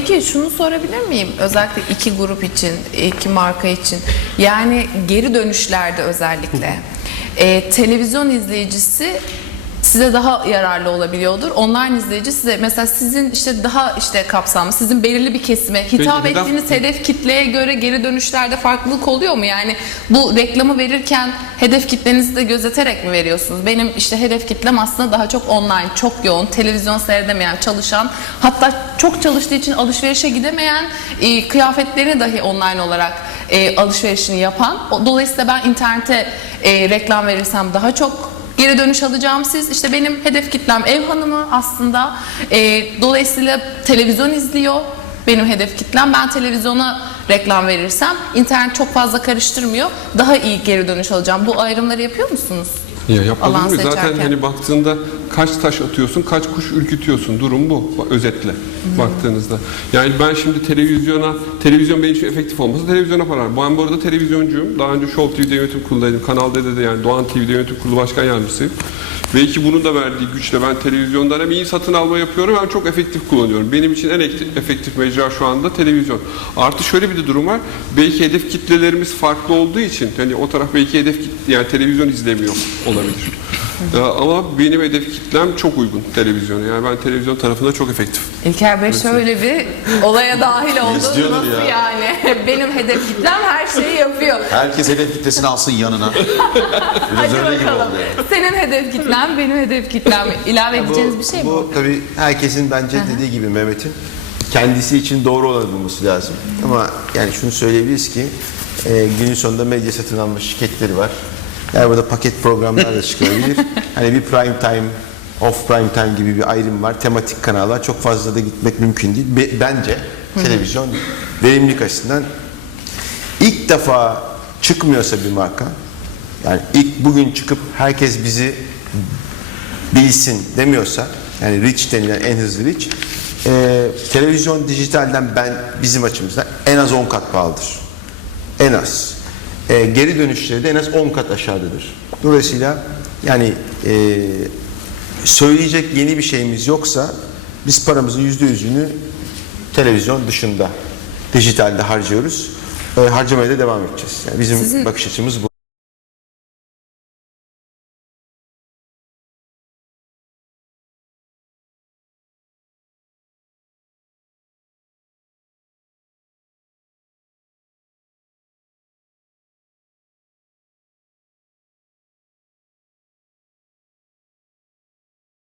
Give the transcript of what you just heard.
Peki şunu sorabilir miyim? Özellikle iki grup için, iki marka için. Yani geri dönüşlerde özellikle. Ee, televizyon izleyicisi size daha yararlı olabiliyordur. Online izleyici size mesela sizin işte daha işte kapsamlı, sizin belirli bir kesime hitap neden- ettiğiniz hedef kitleye göre geri dönüşlerde farklılık oluyor mu? Yani bu reklamı verirken hedef kitlenizi de gözeterek mi veriyorsunuz? Benim işte hedef kitlem aslında daha çok online, çok yoğun, televizyon seyredemeyen, çalışan, hatta çok çalıştığı için alışverişe gidemeyen, e, kıyafetlerini dahi online olarak e, alışverişini yapan. Dolayısıyla ben internete e, reklam verirsem daha çok geri dönüş alacağım siz. İşte benim hedef kitlem ev hanımı aslında. E, dolayısıyla televizyon izliyor benim hedef kitlem. Ben televizyona reklam verirsem internet çok fazla karıştırmıyor. Daha iyi geri dönüş alacağım. Bu ayrımları yapıyor musunuz? Ya yapmadım Alan mı? Zaten hani baktığında kaç taş atıyorsun, kaç kuş ürkütüyorsun. Durum bu özetle baktığınızda. Yani ben şimdi televizyona, televizyon benim için efektif olmasa televizyona para veririm. Ben bu arada televizyoncuyum. Daha önce Show TV'de yönetim kurulundaydım. Kanal D'de de yani Doğan TV'de yönetim kurulu başkan yardımcısıyım. Belki bunun da verdiği güçle ben televizyondan hem iyi satın alma yapıyorum hem çok efektif kullanıyorum. Benim için en ekti- efektif mecra şu anda televizyon. Artı şöyle bir de durum var. Belki hedef kitlelerimiz farklı olduğu için hani o taraf belki hedef kitle yani televizyon izlemiyor olabilir. Ama benim hedef kitlem çok uygun televizyona. Yani ben televizyon tarafında çok efektif. İlker Bey şöyle bir olaya dahil oldu. Nasıl ya. yani? Benim hedef kitlem her şeyi yapıyor. Herkes hedef kitlesini alsın yanına. Biraz Hadi öyle gibi bakalım. oldu yani. Senin hedef kitlen, benim hedef kitlem. İlave edeceğiniz bir şey mi? Bu tabii herkesin bence dediği gibi Mehmet'in kendisi için doğru olanı bulması lazım. Ama yani şunu söyleyebiliriz ki e, günün sonunda medya satın alma şirketleri var. Yani burada paket programlar da çıkabilir. hani bir prime time, off prime time gibi bir ayrım var. Tematik kanallar çok fazla da gitmek mümkün değil. Be- bence televizyon verimlilik açısından ilk defa çıkmıyorsa bir marka yani ilk bugün çıkıp herkes bizi bilsin demiyorsa yani reach denilen en hızlı reach e, televizyon dijitalden ben bizim açımızdan en az 10 kat pahalıdır. En az. E, geri dönüşleri de en az 10 kat aşağıdadır. Dolayısıyla yani e, söyleyecek yeni bir şeyimiz yoksa biz paramızın yüzde yüzünü televizyon dışında dijitalde harcıyoruz. E, harcamaya da devam edeceğiz. Yani bizim Sizin- bakış açımız bu.